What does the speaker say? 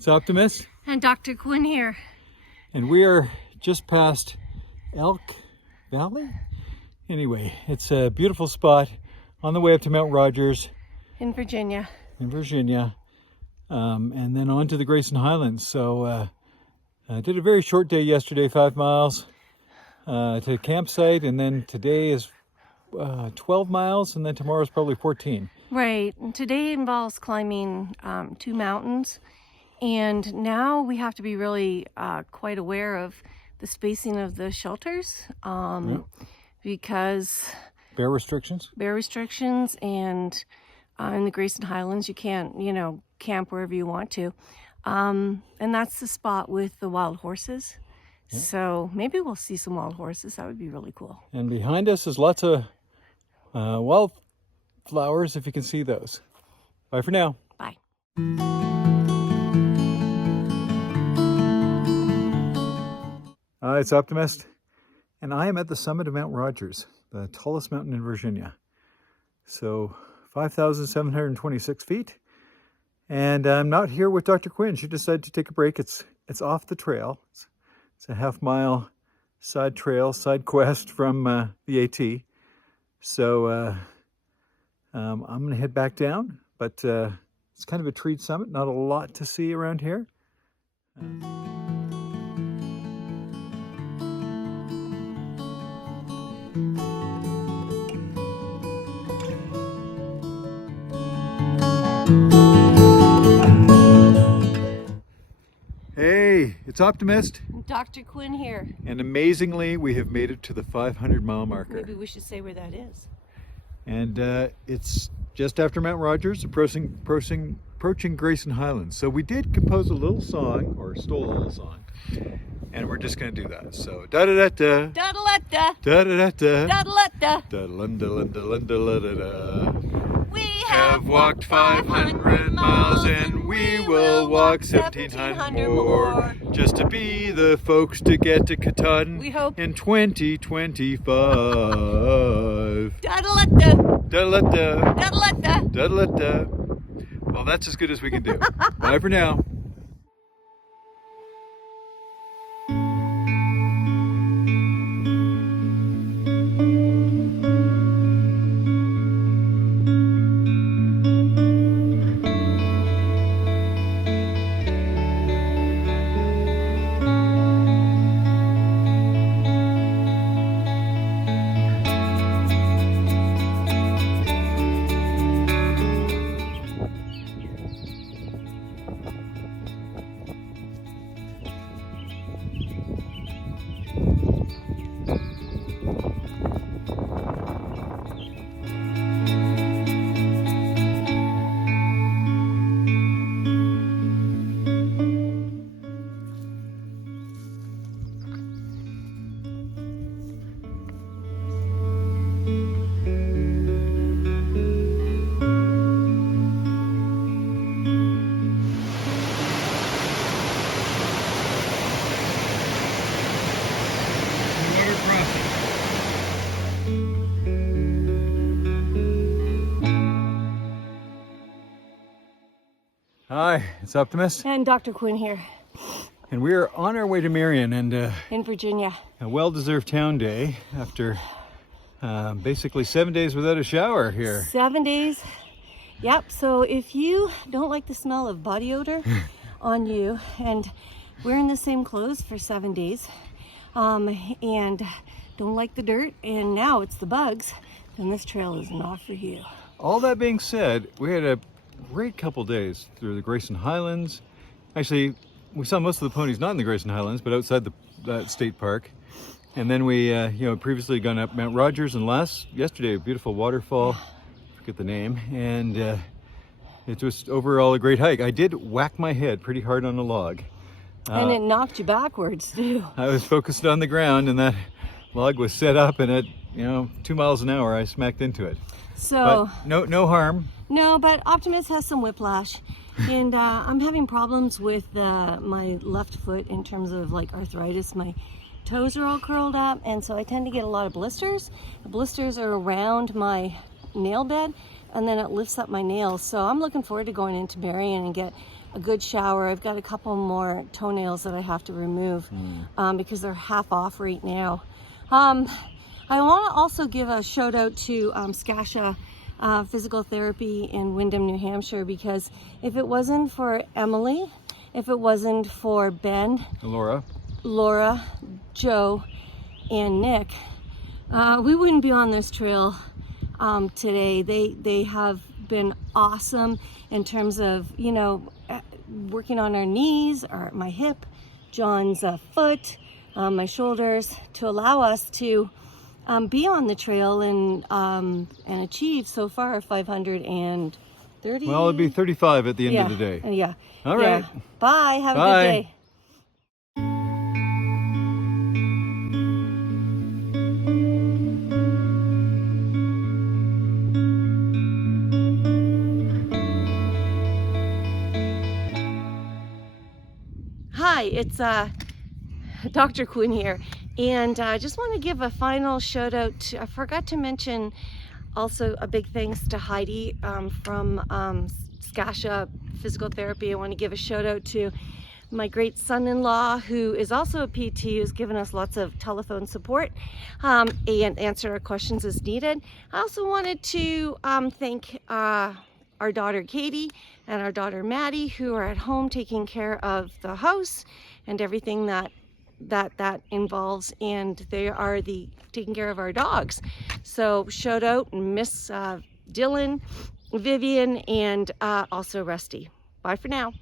It's Optimist. And Dr. Quinn here. And we are just past Elk Valley. Anyway, it's a beautiful spot on the way up to Mount Rogers. In Virginia. And then on to the Grayson Highlands. So I did a very short day yesterday, 5 miles to a campsite. And then today is 12 miles. And then tomorrow's probably 14. Right. And today involves climbing 2 mountains. And now we have to be really quite aware of the spacing of the shelters because bear restrictions and in the Grayson Highlands you can't, camp wherever you want to. And that's the spot with the wild horses. Yeah. So maybe we'll see some wild horses. That would be really cool. And behind us is lots of wildflowers, if you can see those. Bye for now. Bye. It's Optimist, and I am at the summit of Mount Rogers, the tallest mountain in Virginia. So 5,726 feet, and I'm not here with Dr. Quinn. She decided to take a break. It's off the trail. It's a half-mile side trail, side quest from the AT. So I'm going to head back down, but it's kind of a treed summit, not a lot to see around here. Hey, it's Optimist. Dr. Quinn here. And amazingly, we have made it to the 500-mile marker. Maybe we should say where that is. And it's just after Mount Rogers, approaching Grayson Highlands. So we did compose a little song, or stole a little song, and we're just going to do that. So da-da-da-da, da-da-da-da, da-da-da-da, da-da-da-da, da-da-da-da-da-da-da. We have walked 500 miles and we will walk 1,700 more just to be the folks to get to Katahdin we hope in 2025. Da-da-da-da, Da-da-da-da, da-da-da-da, da-da-da-da. Well, that's as good as we can do. Bye for now. Hi, it's Optimist. And Dr. Quinn here. And we are on our way to Marion, and in Virginia. A well-deserved town day after basically 7 days without a shower here. 7 days. Yep, so if you don't like the smell of body odor on you and wearing the same clothes for 7 days and don't like the dirt and now it's the bugs, then this trail is not for you. All that being said, we had a great couple days through the Grayson Highlands. Actually, we saw most of the ponies not in the Grayson Highlands, but outside that state park. And then we, previously gone up Mount Rogers, and yesterday, a beautiful waterfall, forget the name, and it was overall a great hike. I did whack my head pretty hard on a log. And it knocked you backwards too. I was focused on the ground, and that log was set up, and at 2 miles an hour, I smacked into it. So but no harm. No, but Optimist has some whiplash, and I'm having problems with my left foot in terms of like arthritis. My toes are all curled up, and so I tend to get a lot of blisters. The blisters are around my nail bed, and then it lifts up my nails. So I'm looking forward to going into Marion and get a good shower. I've got a couple more toenails that I have to remove because they're half off right now. I want to also give a shout out to Skasha Physical Therapy in Windham, New Hampshire, because if it wasn't for Emily, if it wasn't for Ben, Laura, Joe, and Nick, we wouldn't be on this trail today. They have been awesome in terms of, you know, working on our knees, or my hip, John's foot, my shoulders, to allow us to be on the trail and achieve so far 530. Well, it'd be 35 at the end of the day. Yeah. All right. Bye. Have a Bye. good day. Hi, it's Dr. Quinn here, and I just want to give a final shout out to, I forgot to mention also a big thanks to Heidi from Skasha Physical Therapy. I want to give a shout out to my great son-in-law, who is also a PT, who's given us lots of telephone support and answer our questions as needed. I also wanted to thank our daughter Katie and our daughter Maddie, who are at home taking care of the house and everything that involves, and they are taking care of our dogs. So shout out Miss Dylan, Vivian, and also Rusty. Bye for now.